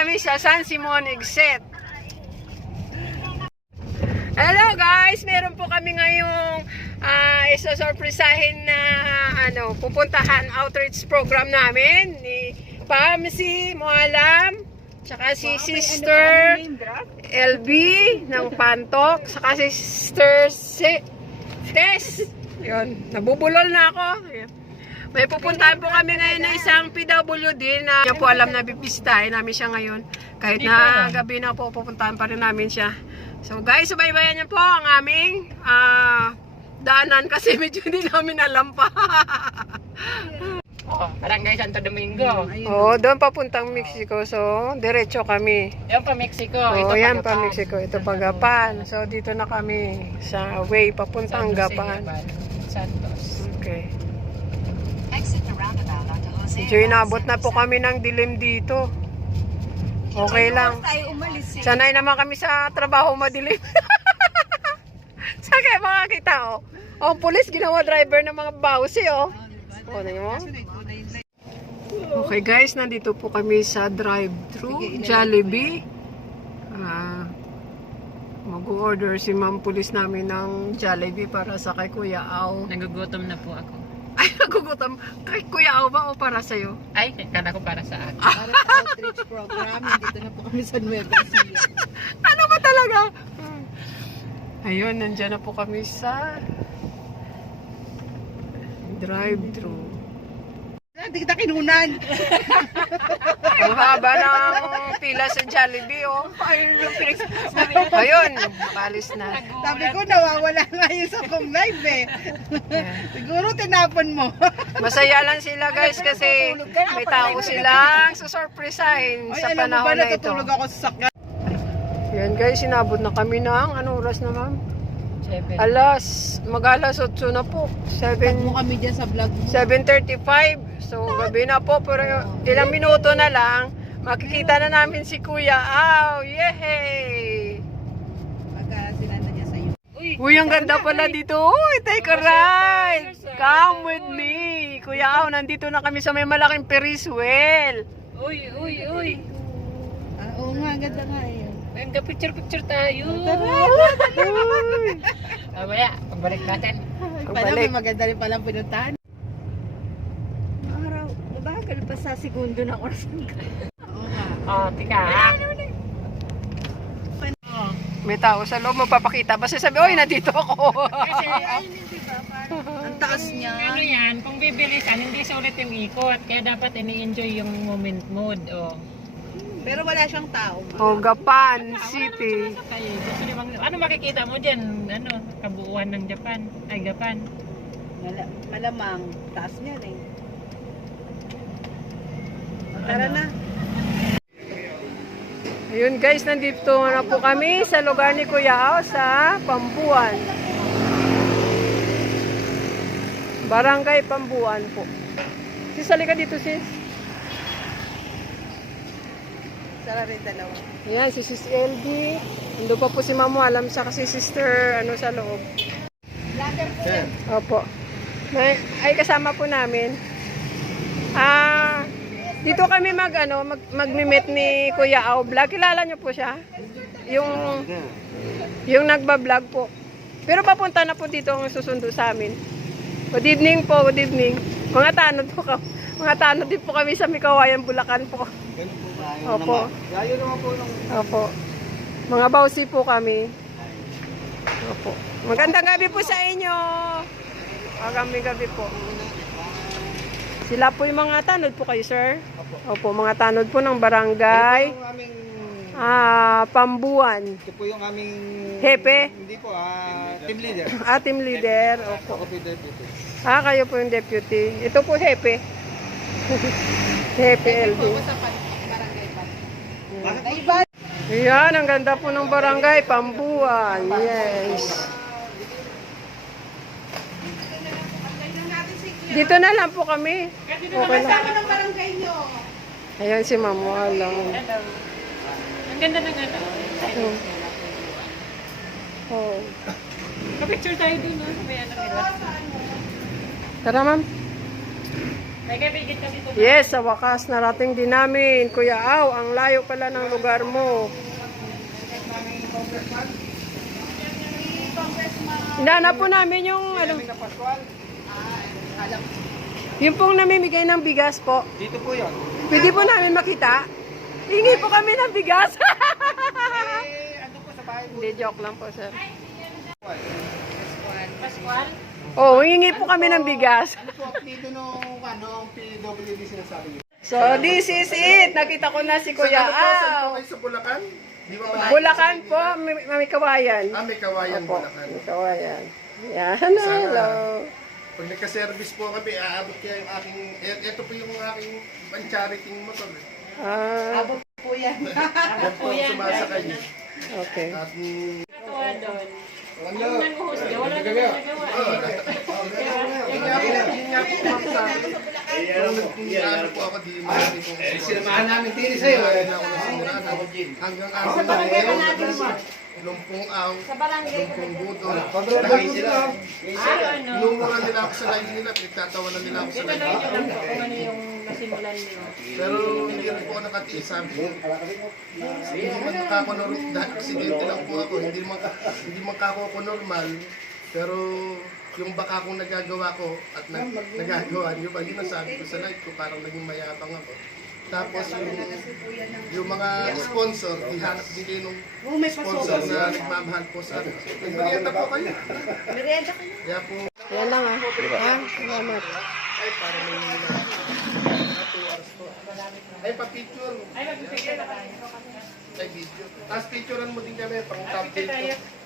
kami sa San Simon Exit. Hello guys, meron po kami ngayong isa-surprisahin na pupuntahan outreach program namin ni Pam, si Moalam, tsaka si Sister LB ng Pantok, tsaka si Sister Tess. Yun, nabubulol na ako. May pupuntahan po kami ngayon na isang PWD na niya po alam na bibisitahin namin siya ngayon. Kahit na gabi na po, pupuntahan pa rin namin siya. So guys, subaybayan niyo po ang aming daanan kasi medyo hindi namin alam pa. Barangay Santo Domingo. Doon papuntang Mexico. So, diretso kami. Yan pa Mexico. Yan pa Mexico. Ito pa Gapan. So, dito na kami sa way papuntang Gapan. Santos. Okay. Medyo inabot na po kami ng dilim dito. Okay lang. Sanay naman kami sa trabaho madilim. Saan kayo makakita, oh? Pulis ginawa driver ng mga bawsi, oh. Mo? Okay guys, nandito po kami sa drive-thru Jollibee. Mag-order si Ma'am Pulis namin ng Jollibee para sa kay Kuya Au. Nagugutom na po ako. Ay, nagugutom. Kay Kuya Au ba o para sa'yo? Ay, kala ko para sa akin. Para sa outreach program, dito na po kami sa Nueva Ecija. Ano ba talaga? Ayun, nandyan na po kami sa drive-thru. Hindi kita kinunan. Ang haba ng pila sa Jollibee, oh. Ayun, palis na. Sabi ko, nawawala nga yung sa kong live eh. Siguro tinapon mo. Masaya lang sila guys kasi may tao silang susurpresahin sa panahon na ito. Natutulog ako sa sakyan. Yan guys, sinabot na kami ng anong oras na ma'am? 7. Mag-alas 8 na po. Mo kami dyan sa vlog mo. 7:35. So gabi na po pero ilang minuto na lang makikita na namin si Kuya Au. Yehey! Pagka sinanda niya sa'yo. Uy, ang ganda pala dito. Uy, take a ride. Come with me. Kuya Au, nandito na kami sa may malaking Ferris wheel. Uy. Oo nga, ganda nga eh. Picture tayo. Mamaya, pabalik natin. Pala may maganda rin palang pinuntahan. Araw, mabagal pa sa segundo ng oras. Oo nga. Tika. May tao sa loob, magpapakita. Basta sabi, oy, nandito ako. Kasi, Ang taas niya. ano yan, kung bibilisan, hindi sulit yung ikot. Kaya dapat ini-enjoy yung moment mode. Pero wala siyang tao. Gapan City. Ano makikita mo dyan? Kabuuan ng Japan. Ay, Gapan. Malamang, taas niya eh. Tara na. Ayun guys, nandito na po kami sa lugar ni Kuya Au sa Pambuan. Barangay Pambuan po. Sis, halika dito sis. Tara rin dalawa. Ayan, si Sis LB. Ando pa po si Mamo, alam sa kasi sister sa loob. Opo. Ay kasama po namin. Dito kami magmi-meet ni Kuya Au Vlog. Kilala niyo po siya? Yung nagba-vlog po. Pero papunta na po dito ang susundo sa amin. Good evening po, good evening. Mga tanod po ka. Mga tanod din po kami sa Mikawayan, Bulacan po. Opo. Opo. Mga bawsi po kami. Opo. Magandang gabi po sa inyo. Magandang gabi po. Sila po yung mga tanod po kayo, sir? Opo, mga tanod po ng barangay. Pambuan. Ito po yung aming... Hepe? Hindi po, team leader. Team leader. Opo. Ako po yung deputy. Kayo po yung deputy. Ito po Hepe. Hepe LD. Ayan, ang ganda po ng barangay, Pambuan. Yes. Dito na lang po kami. Okay lang. Ayan si Mamo, alam. Ang ganda ng Oh. Kapicture tayo dun, May nila. Tara, ma'am. May kabigit kasi ito. Yes, sa wakas, narating din namin. Kuya Aw, ang layo pala ng lugar mo. Hinanap po namin yung, ano, Na Pascual. yung pong namimigay ng bigas po. Dito po yun. Pwede po namin makita. Hingi po kami ng bigas. Ano po sa bahay po? Hindi, joke lang po, sir. Pascual? Oh, hingi po kami ng bigas. Ano po dito nung PWD sinasabi niyo? So, this is it. Nakita ko na si Kuya Aw. Sa Bulacan? Di ba wala? Bulacan po, may kawayan. May kawayan Opo, Bulacan. may kawayan. Yan, hello. Pag nagka-service po kami, aabot kaya yung aking, ito po yung aking pan-charity motor. Ah, Abot po yan. Yan po ang sumasakay. okay. At Natuwa doon. ano? Yung nanguhusga, wala na nagawa. Yun nga po ma'am sa akin. Ano po ako, di marami pong sinamahan namin din sa'yo. Hanggang araw na ngayon, lumpong aw, lumpong budol. Lumura nila ako sa live nila, pinagtatawa na nila ako sa live Ituloy nyo lang nila. po kung ano yung nasimulan nyo. Pero hindi rin po ako nakatiis, sabi ko. Hindi man nakakonormal, dahil aksidente lang po ako, hindi man normal. Pero yung baka kong nagagawa ko at nagagawa niyo ba, yun ang sabi ko sa live ko, parang naging mayabang ako. Tapos yung mga sponsor, ihanap din kayo nung sponsor na nagmamahal po sa akin. Nagmerienda po kayo. Merienda kayo. Kaya po, Yan lang ah. Ha? Salamat. ay parang may 2 hours po. Ay, pa-picture. Ay, magpipigil na tayo. Ay, video. Tapos picturean mo din kami, pang Picture thumbnail tayo. ko.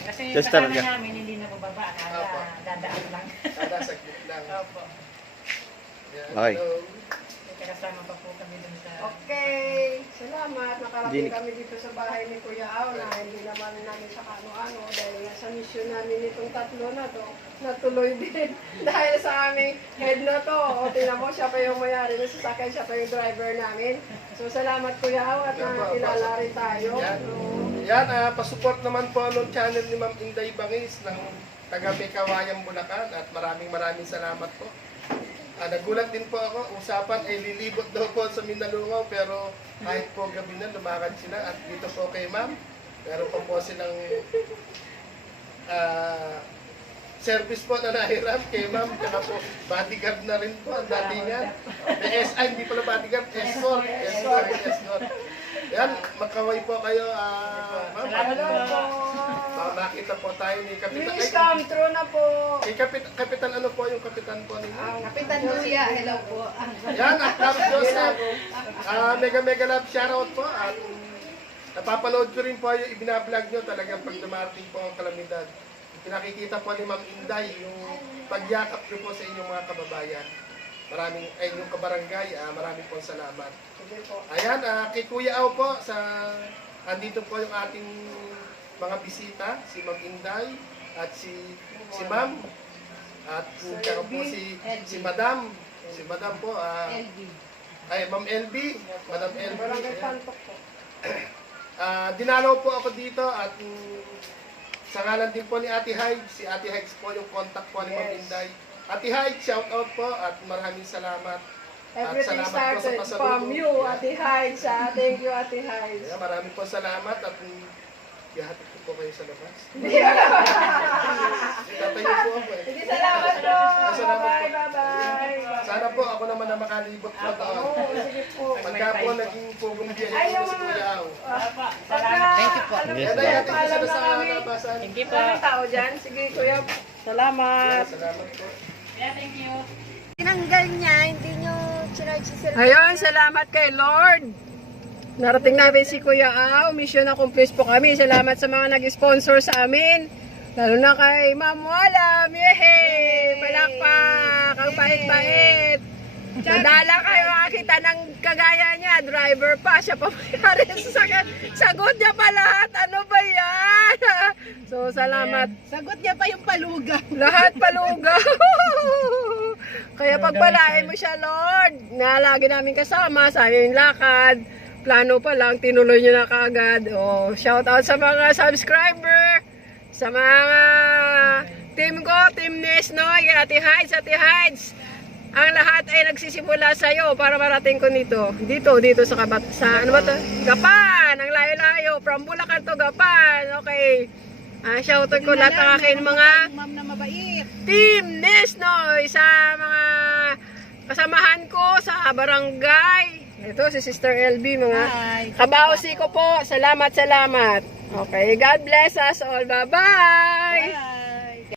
Kasi yung kasama namin hindi na bababa. Dadaan lang. Kada saglit lang. Opo. Yan. Okay. Hello. May kasama pa po kami dun sa... Okay, salamat. Nakarating kami dito sa bahay ni Kuya Aw na hindi naman namin sa ano-ano dahil sa mission namin itong tatlo na to natuloy din dahil sa aming head na to. O tingnan mo, siya pa yung mayari ng sasakyan, siya pa yung driver namin. So salamat Kuya Aw at nakilala rin tayo. Yan. So, Yan, pasupport naman po ng channel ni Ma'am Inday Bangis ng taga Kawayan, Bulacan at maraming salamat po. Nagulat din po ako, usapan ay lilibot daw po sa Minalungaw pero kahit po gabi na lumakad sila at dito po kay Ma'am, meron po silang service po na nahiram kay Ma'am, tsaka po bodyguard na rin po ang datingan. Hindi pala bodyguard, escort. Yan, magkaway po kayo, Ma'am. Salamat po. Nakita po tayo ni Kapitan. please come true na po. Kay Kapitan ano po yung Kapitan po ninyo? Kapitan Luya, hello po. Yan, at Love Joseph. Mega love shoutout po. At napapanood ko rin po yung ibinablog nyo talagang pag dumarating po ang kalamidad. Pinakikita po ni Ma'am Inday yung pagyakap nyo po sa inyong mga kababayan. Yung kabarangay, maraming pong salamat. Ayan, kay Kuya Aw po, andito po yung ating mga bisita, si Ma'am Inday at si Ma'am at saka po si Madam. Si Madam po, Ma'am LB, Madam LB. Barangay Pantok po. Dinalaw po ako dito at sa ngalan din po ni Ate Hyde, si Ate Hyde po yung contact po ni Ma'am Inday. Ate Hyde, shout out po at maraming salamat. Everything At salamat po started sa from pasalubong. you, Ate Hyde. Thank you, Ate Hyde. Yeah, maraming po salamat at ihahatid ko po kayo sa labas. Tatayo po ako eh. Sige, salamat po. Salamat po. Bye-bye. Sana po ako naman na makalibot po doon. Oo, sige po. Pagka po naging pugong biyahe Ay, ko yung si mga- Kuya Aw. Opo. Thank you po. Yan ay ating Paalam isa na sa kami. labasan. Thank you po. Maraming tao dyan. Sige, Kuya. Salamat. Salamat po. Yeah, thank you. Tinanggal niya, hindi nyo sinarge si Sir. Ayun, salamat kay Lord. Narating namin si Kuya Aw. Mission accomplished po kami. Salamat sa mga nag-sponsor sa amin. Lalo na kay Ma'am Walam. Yehey! Palakpak! Ang bait-bait. Madala kayo makakita ng kagaya niya. Driver pa. Siya pa may-ari sa sakyan. Sagot niya pa lahat. Ano ba yan? So, salamat. Sagot niya pa yung palugaw. Lahat palugaw. Kaya pagpalain mo siya, Lord. Na lagi namin kasama sa aming lakad. Plano pa lang, tinuloy nyo na kaagad. Oh, shout out sa mga subscriber, sa mga Team ko, Team Nesnoy, Ate Hides. Ang lahat ay nagsisimula sa iyo para marating ko nito. Dito sa ano ba to? Gapan, ang layo-layo from Bulacan to Gapan. Okay. Shoutout ko lahat ng aking mga Ma'am na mabait. Team Nesnoy sa mga kasamahan ko sa barangay. Ito si Sister LB, mga Hi. kabausi ko po. Salamat. Okay, God bless us all. Bye-bye. Bye.